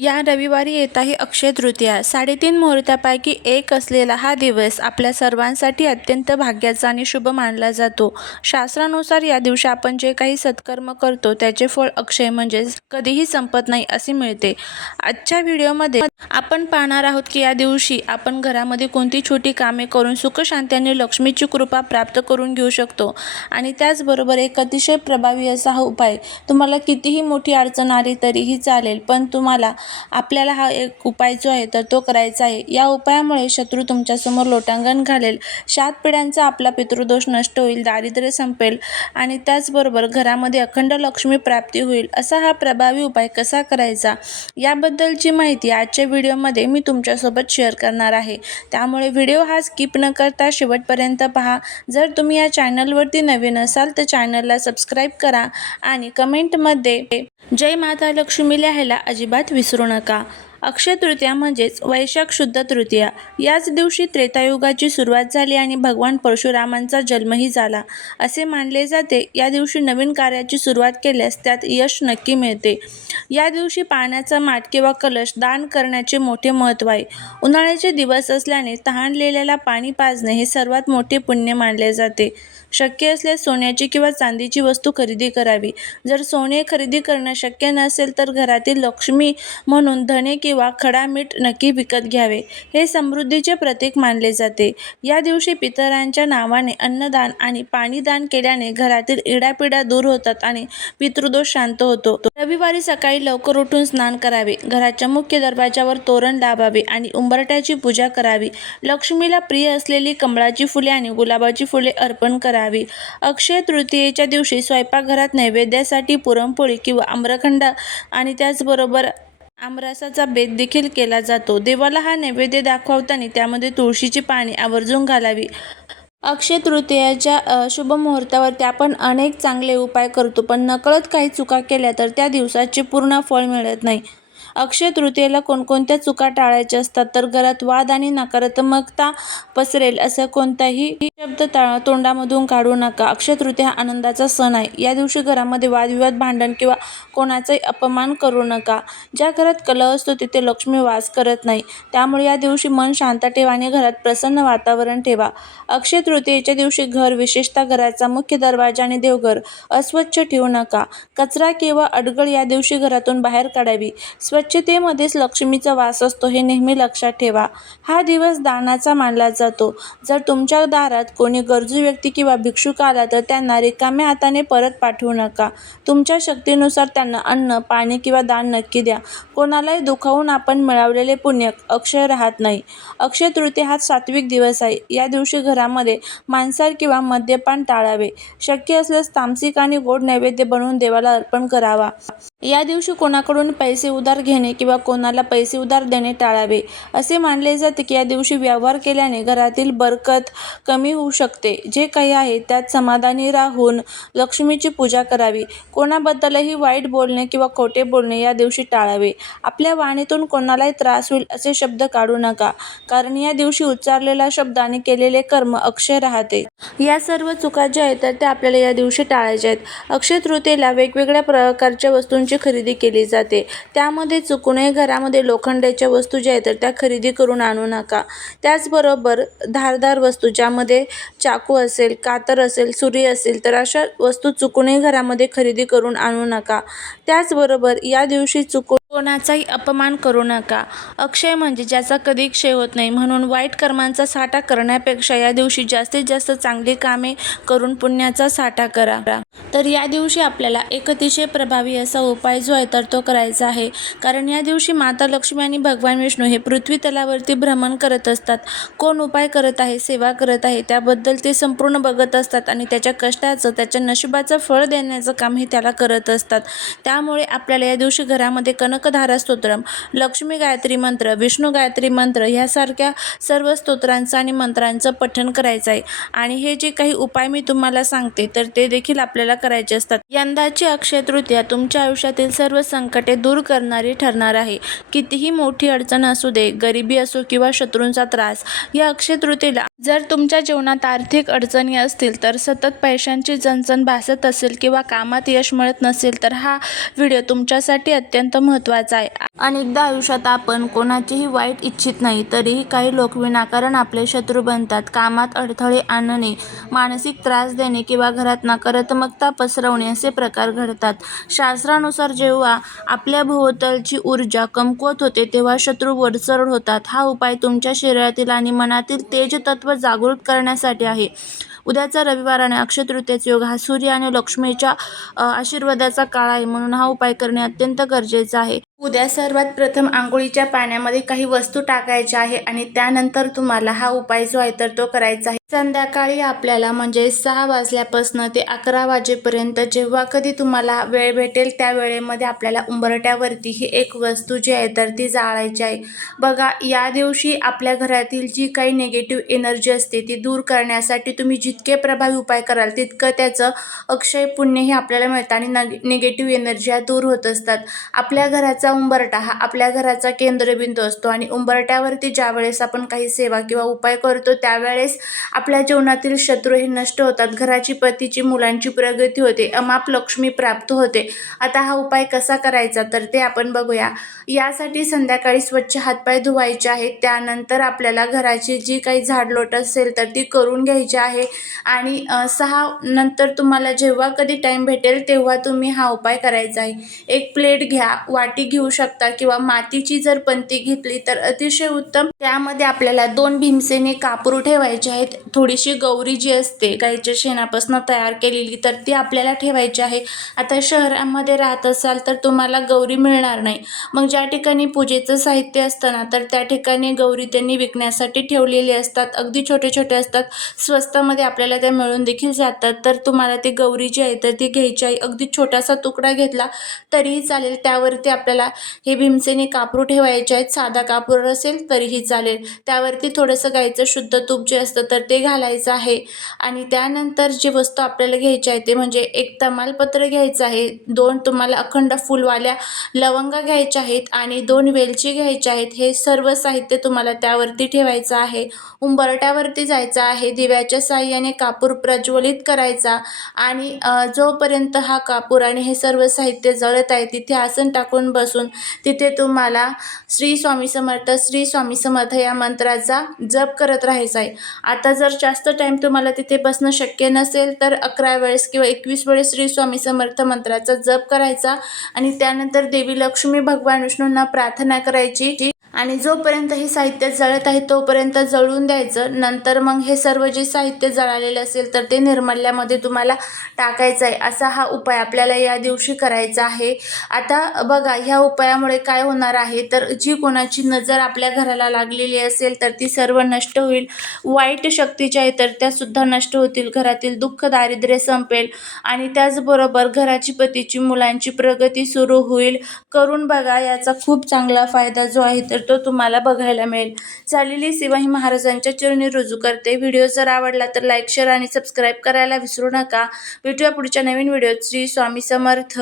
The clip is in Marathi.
या रविवारी येत आहे अक्षय तृतीया. 3.5 मुहूर्तापैकी एक असलेला हा दिवस आपल्या सर्वांसाठी अत्यंत भाग्याचा आणि शुभ मानला जातो. शास्त्रानुसार या दिवशी आपण जे काही सत्कर्म करतो त्याचे फळ अक्षय म्हणजेच कधीही संपत नाही असे मिळते. आजच्या व्हिडिओमध्ये आपण पाहणार आहोत की या दिवशी आपण घरामध्ये कोणती छोटी कामे करून सुखशांती आणि लक्ष्मीची कृपा प्राप्त करून घेऊ शकतो. आणि त्याचबरोबर एक अतिशय प्रभावी असा हा उपाय. तुम्हाला कितीही मोठी अडचण आली तरीही चालेल, पण आपल्याला हा एक उपाय जो आहे तर तो करायचा आहे. या उपायामुळे शत्रू तुमच्यासमोर लोटांगण घालेल, 7 पिढ्यांचा आपला पितृदोष नष्ट होईल, दारिद्र्य संपेल आणि त्याचबरोबर घरामध्ये अखंड लक्ष्मी प्राप्ती होईल. असा हा प्रभावी उपाय कसा करायचा याबद्दलची माहिती आजच्या व्हिडिओमध्ये मी तुमच्यासोबत शेअर करणार आहे. त्यामुळे व्हिडिओ हा स्किप न करता शेवटपर्यंत पहा. जर तुम्ही या चॅनलवरती नवीन असाल तर चॅनलला सबस्क्राईब करा आणि कमेंटमध्ये जय माता लक्ष्मी लिहायला अजिबात विसरू नका. अक्षय तृतीया म्हणजेच वैशाख शुद्ध तृतीया. याच दिवशी त्रेतायुगाची सुरुवात झाली आणि भगवान परशुरामांचा जन्मही झाला असे मानले जाते. या दिवशी नवीन कार्याची सुरुवात केल्यास त्यात यश नक्की मिळते. या दिवशी पाण्याचा माठ किंवा कलश दान करण्याचे मोठे महत्त्व आहे. उन्हाळ्याचे दिवस असल्याने तहानलेल्याला पाणी पाजणे हे सर्वात मोठे पुण्य मानले जाते. शक्य असल्यास सोन्याची किंवा चांदीची वस्तू खरेदी करावी. जर सोने खरेदी करणं शक्य नसेल तर घरातील लक्ष्मी म्हणून धने किंवा खडा मीठ नक्की विकत घ्यावे. हे समृद्धीचे प्रतीक मानले जाते. या दिवशी पितरांच्या नावाने अन्नदान आणि पाणीदान केल्याने घरातील इडापिडा दूर होतात आणि पितृदोष शांत होतो. रविवारी सकाळी लवकर उठून स्नान करावे, घराच्या मुख्य दरवाजावर तोरण लावावे आणि उंबरठ्याची पूजा करावी. लक्ष्मीला प्रिय असलेली कमळाची फुले आणि गुलाबाची फुले अर्पण करावी. अक्षय तृतीयेच्या दिवशी स्वयंपाकघरात नैवेद्यासाठी पुरणपोळी किंवा आम्रखंड आणि त्याचबरोबर आमरसाचा बेत देखील केला जातो. देवाला हा नैवेद्य दाखवताना त्यामध्ये तुळशीची पाने आवर्जून घालावी. अक्षय तृतीयेच्या शुभ मुहूर्तावरती आपण अनेक चांगले उपाय करतो, पण नकळत काही चुका केल्या तर त्या दिवसाचे पूर्ण फळ मिळत नाही. अक्षय तृतीयेला कोणकोणत्या चुका टाळायच्या असतात तर घरात वाद आणि नकारात्मकता पसरेल असा कोणताही शब्द तोंडामधून काढू नका. अक्षय तृतीया हा आनंदाचा सण आहे. या दिवशी घरामध्ये वादविवाद, भांडण किंवा कोणाचाही अपमान करू नका. ज्या घरात कलह असतो तिथे लक्ष्मी वास करत नाही. त्यामुळे या दिवशी मन शांत ठेवा आणि घरात प्रसन्न वातावरण ठेवा. अक्षय तृतीयेच्या दिवशी घर, विशेषतः घराचा मुख्य दरवाजा आणि देवघर अस्वच्छ ठेवू नका. कचरा किंवा अडगळ या दिवशी घरातून बाहेर काढावी. स्वच्छतेमध्येच लक्ष्मीचा वास असतो हे नेहमी लक्षात ठेवा. हा दिवस दानाचा मानला जातो. जर तुमच्या दारात कोणी गरजू व्यक्ती किंवा भिक्षुक आला तर त्यांना रिकाम्या हाताने परत पाठवू नका. तुमच्या शक्तीनुसार त्यांना अन्न, पाणी किंवा दान नक्की द्या. कोणालाही दुखावून आपण मिळवलेले पुण्य अक्षय राहत नाही. अक्षय तृतीया हा सात्विक दिवस आहे. या दिवशी घरामध्ये मांसाहार किंवा मद्यपान टाळावे. शक्य असल्यास तामसिक आणि गोड नैवेद्य बनवून देवाला अर्पण करावा. या दिवशी कोणाकडून पैसे उधार घेणे किंवा कोणाला पैसे उधार देणे टाळावे. असे मानले जाते की या दिवशी व्यवहार केल्याने घरातील बरकत कमी होऊ शकते. जे काही आहे त्यात समाधानी राहून लक्ष्मीची पूजा करावी. कोणाबद्दलही वाईट बोलणे किंवा खोटे बोलणे या दिवशी टाळावे. आपल्या वाणीतून कोणालाही त्रास होईल असे शब्द काढू नका, कारण या दिवशी उच्चारलेला शब्द आणि केलेले कर्म अक्षय राहते. या सर्व चुका ज्या आहेत तर त्या आपल्याला या दिवशी टाळायच्या आहेत. अक्षय तृतीयेला वेगवेगळ्या प्रकारच्या वस्तूंची खरेदी केली जाते. त्यामध्ये चुकूनही घरामध्ये लोखंडाच्या वस्तू ज्या आहेत तर त्या खरेदी करून आणू नका. त्याचबरोबर धारदार वस्तू ज्यामध्ये चाकू असेल, कातर असेल, सुरी असेल तर अशा वस्तू चुकूनही घरामध्ये खरेदी करून आणू नका. त्याचबरोबर या दिवशी चुकून कोणाचाही अपमान करू नका. अक्षय म्हणजे ज्याचा कधी क्षय होत नाही, म्हणून वाईट कर्मांचा साठा करण्यापेक्षा या दिवशी जास्तीत जास्त चांगली कामे करून पुण्याचा साठा करा. तर या दिवशी आपल्याला एक अतिशय प्रभावी असा उपाय जो आहे तर तो करायचा आहे, कारण या दिवशी माता लक्ष्मी आणि भगवान विष्णू हे पृथ्वी तलावरती भ्रमण करत असतात. कोण उपाय करत आहे, सेवा करत आहे त्याबद्दल ते संपूर्ण बघत असतात आणि त्याच्या कष्टाचं, त्याच्या नशिबाचं फळ देण्याचं काम हे त्याला करत असतात. त्यामुळे आपल्याला या दिवशी घरामध्ये कनकधारा स्तोत्रम, लक्ष्मी गायत्री मंत्र, विष्णू गायत्री मंत्र यासारख्या सर्व स्तोत्रांचं आणि मंत्रांचं पठण करायचं आहे. आणि हे जे काही उपाय मी तुम्हाला सांगते तर ते देखील आपल्याला करायचे असतात. यंदाची अक्षय तृतीया तुमच्या आयुष्यातील सर्व संकटे दूर करणारी ठरणार आहे. कितीही मोठी अडचण असू दे, गरिबी असो किंवा शत्रूंचा त्रास, या अक्षय तृतीयेला जर तुमच्या जीवनात आर्थिक अडचणी असतील तर सतत पैशांची चणचण भासत असेल किंवा कामात यश मिळत नसेल तर हा व्हिडिओ तुमच्यासाठी अत्यंत महत्त्वाचा महत्त्वाचा आहे. अनेकदा आयुष्यात आपण कोणाचेही वाईट इच्छित नाही, तरीही काही लोक विनाकारण आपले शत्रू बनतात. कामात अडथळे आणणे, मानसिक त्रास देणे किंवा घरात नकारात्मकता पसरवणे असे प्रकार घडतात. शास्त्रानुसार जेव्हा आपल्या भोवतालची ऊर्जा कमकुवत होते तेव्हा शत्रू वरचढ होतात. हा उपाय तुमच्या शरीरातील आणि मनातील तेज तत्व जागृत करण्यासाठी आहे. उद्याचा रविवार आणि अक्षय तृतीयेचा योग हा सूर्य आणि लक्ष्मीच्या आशीर्वादाचा काळ आहे, म्हणून हा उपाय करणे अत्यंत गरजेचे आहे. उद्या सर्वात प्रथम अंघोळीच्या पाण्यामध्ये काही वस्तू टाकायच्या आहे आणि त्यानंतर तुम्हाला हा उपाय जो आहे तर तो करायचा आहे. संध्याकाळी आपल्याला म्हणजे 6 वाजल्यापासून ते 11 वाजेपर्यंत जेव्हा कधी तुम्हाला वेळ भेटेल त्या वेळेमध्ये आपल्याला उंबरठ्यावरती ही एक वस्तू जी आहे तर ती जाळायची आहे. बघा, या दिवशी आपल्या घरातील जी काही निगेटिव्ह एनर्जी असते ती दूर करण्यासाठी तुम्ही जितके प्रभावी उपाय कराल तितकं त्याचं अक्षय पुण्यही आपल्याला मिळतं आणि निगेटिव्ह एनर्जी दूर होत असतात. आपल्या घराचा उंबरठा हा आपल्या घराचा केंद्रबिंदू असतो आणि उंबरठ्यावरती ज्या वेळेस आपण काही सेवा किंवा उपाय करतो त्यावेळेस आपल्या जीवनातील शत्रू हे नष्ट होतात. घराची, पतीची, मुलांची प्रगती होते, अमाप लक्ष्मी प्राप्त होते. आता हा उपाय कसा करायचा तर ते आपण बघूया. यासाठी संध्याकाळी स्वच्छ हातपाय धुवायचे आहेत. त्यानंतर आपल्याला घराची जी काही झाडलोट असेल तर ती करून घ्यायची आहे आणि 6 नंतर तुम्हाला जेव्हा कधी टाईम भेटेल तेव्हा तुम्ही हा उपाय करायचा आहे. एक प्लेट घ्या, वाटी घेऊ शकता किंवा मातीची जर पंती घेतली तर अतिशय उत्तम. त्यामध्ये आपल्याला 2 भीमसेनी कापूर ठेवायचे आहेत. थोडीशी गौरी जी असते गाईच्या शेणापासून तयार केलेली तर ती आपल्याला ठेवायची आहे. आता शहरामध्ये राहत असाल तर तुम्हाला गौरी मिळणार नाही, मग ज्या ठिकाणी पूजेचं साहित्य असतं ना तर त्या ठिकाणी गौरी त्यांनी विकण्यासाठी ठेवलेली असतात. अगदी छोटे छोटे असतात, स्वस्तामध्ये आपल्याला त्या मिळून देखील जातात. तर तुम्हाला ती गौरी जी आहे तर ती घ्यायची आहे. अगदी छोटासा तुकडा घेतला तरीही चालेल. त्यावरती आपल्याला हे भीमसेनी कापूर ठेवायचे आहेत. साधा कापूर असेल तरीही चालेल. त्यावरती थोडंसं गाईचं शुद्ध तूप जे असतं तर ते घालायचं आहे आणि त्यानंतर जी वस्तू आपल्याला घ्यायची आहे ते म्हणजे एक तमालपत्र घ्यायचं आहे, 2 तुम्हाला अखंड फुलवाल्या लवंगा घ्यायच्या आहेत आणि 2 वेलची घ्यायच्या आहेत. हे सर्व साहित्य तुम्हाला त्यावरती ठेवायचं आहे. उंबरट्यावरती जायचं आहे. दिव्याच्या साहाय्याने कापूर प्रज्वलित करायचा आणि जोपर्यंत हा कापूर आणि हे सर्व साहित्य जळत आहे तिथे आसन टाकून बसून तिथे तुम्हाला श्री स्वामी समर्थ, श्री स्वामी समर्थ या मंत्राचा जप करत राहायचा आहे. आता जर जास्त टाईम तुम्हाला तिथे बसणं शक्य नसेल तर 11 वेळेस किंवा 21 वेळेस श्री स्वामी समर्थ मंत्राचा जप करायचा आणि त्यानंतर देवी लक्ष्मी, भगवान विष्णूंना प्रार्थना करायची आणि जोपर्यंत हे साहित्य जळत आहे तोपर्यंत जळून द्यायचं. नंतर मग हे सर्व जे साहित्य जळालेलं असेल तर ते निर्माल्यामध्ये तुम्हाला टाकायचं आहे. असा हा उपाय आपल्याला या दिवशी करायचा आहे. आता बघा, ह्या उपायामुळे काय होणार आहे तर जी कोणाची नजर आपल्या घराला लागलेली असेल तर ती सर्व नष्ट होईल. वाईट शक्ती ज्या आहेत तर त्यासुद्धा नष्ट होतील. घरातील दुःख, दारिद्र्य संपेल आणि त्याचबरोबर घराची, पतीची, मुलांची प्रगती सुरू होईल. करून बघा, याचा खूप चांगला फायदा जो आहे तर तो तुम्हाला बघायला मिळेल. झालेली सेवा ही महाराजांच्या चरणी रुजू करते. व्हिडिओ जर आवडला तर लाईक, शेअर आणि सबस्क्राईब करायला विसरू नका. भेटूया पुढच्या नवीन व्हिडिओत. श्री स्वामी समर्थ.